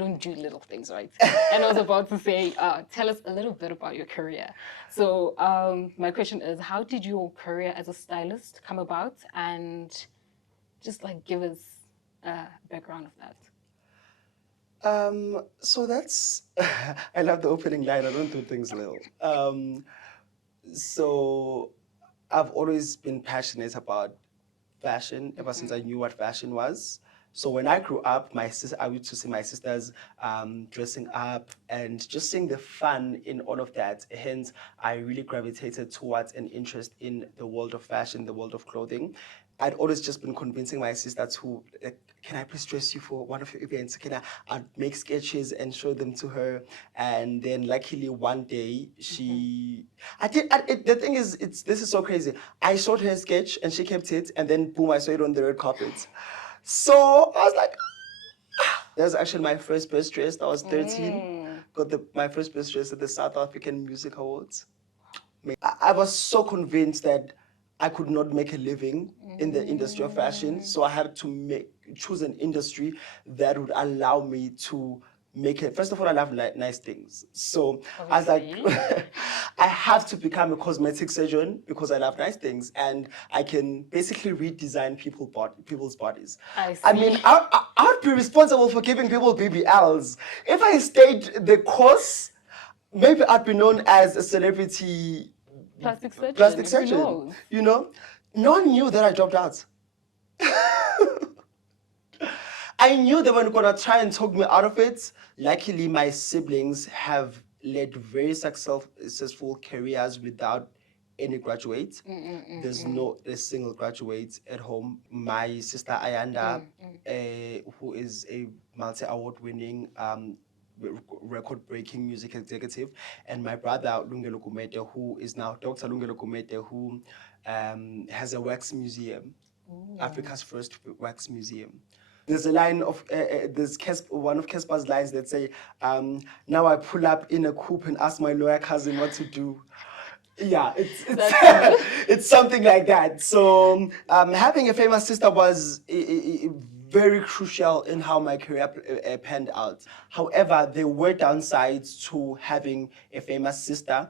don't do little things, right? And I was about to say, tell us a little bit about your career. So my question is, how did your career as a stylist come about? And just like give us a background of that. So that's, I love the opening line. I don't do things little. So I've always been passionate about fashion ever since I knew what fashion was. So when I grew up, I used to see my sisters dressing up and just seeing the fun in all of that. Hence, I really gravitated towards an interest in the world of fashion, the world of clothing. I'd always just been convincing my sister to, can I please dress you for one of your events? I'd make sketches and show them to her. And then luckily one day the thing is, this is so crazy. I showed her a sketch and she kept it, and then boom, I saw it on the red carpet. So I was like, that was actually my first best dressed. I was 13. Got my first best dressed at the South African Music Awards. I was so convinced that I could not make a living in the industry of fashion, so I had to choose an industry that would allow me to make it. First of all, I love nice things, so I was like, I have to become a cosmetic surgeon because I love nice things, and I can basically redesign people's bodies. I mean, I'd be responsible for giving people BBLs. If I stayed the course, maybe I'd be known as a celebrity plastic surgeon. You know, no one knew that I dropped out. I knew they were gonna try and talk me out of it. Luckily, my siblings have led very successful careers without any graduate. There's no a single graduate at home. My sister Ayanda, who is a multi-award winning record-breaking music executive, and my brother Lungelo Gumede, who is now Dr. Lungelo Gumede, who has a wax museum, Africa's first wax museum. There's a line of one of Casper's lines that say, "Now I pull up in a coupe and ask my lawyer cousin what to do." Yeah, it's it's something like that. So having a famous sister was very crucial in how my career panned out. However, there were downsides to having a famous sister.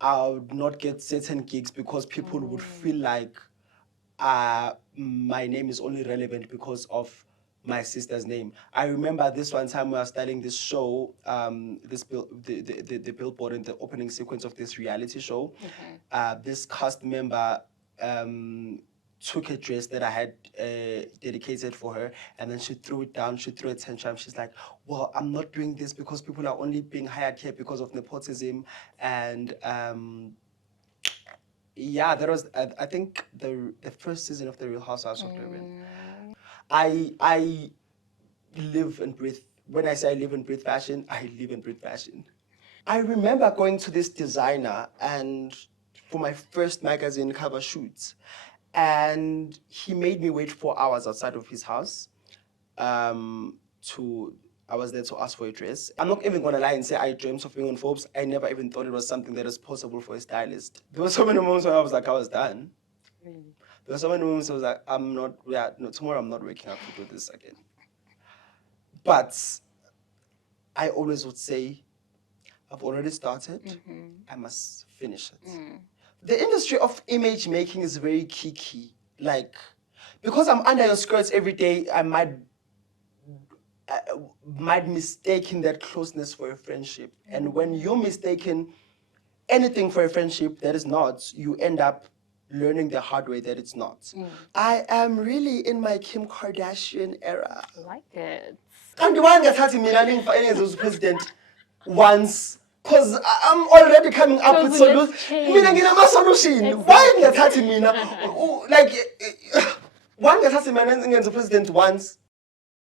I would not get certain gigs because people would feel like my name is only relevant because of my sister's name. I remember this one time we were styling this show, the billboard in the opening sequence of this reality show. This cast member took a dress that I had dedicated for her, and then she threw it down. She threw a tantrum. She's like, "Well, I'm not doing this because people are only being hired here because of nepotism." And yeah, that was I think the first season of The Real Housewives of Durban. I live and breathe. When I say I live and breathe fashion, I live and breathe fashion. I remember going to this designer and for my first magazine cover shoot, and he made me wait 4 hours outside of his house. I was there to ask for a dress. I'm not even gonna lie and say I dreamt of being on Forbes. I never even thought it was something that is possible for a stylist. There were so many moments where I was like, I was done. Really? There were so many moments I was like, tomorrow I'm not waking up to do this again. But I always would say, I've already started, I must finish it. The industry of image making is very key. Like, because I'm under your skirts every day, I might mistaken that closeness for a friendship. And when you're mistaken anything for a friendship that is not, you end up learning the hard way that it's not. I am really in my Kim Kardashian era. I like it. And the one that had me running for any president once, because I'm already coming up with solutions. Solution. Why that had me now? Like one that has me running as a president once.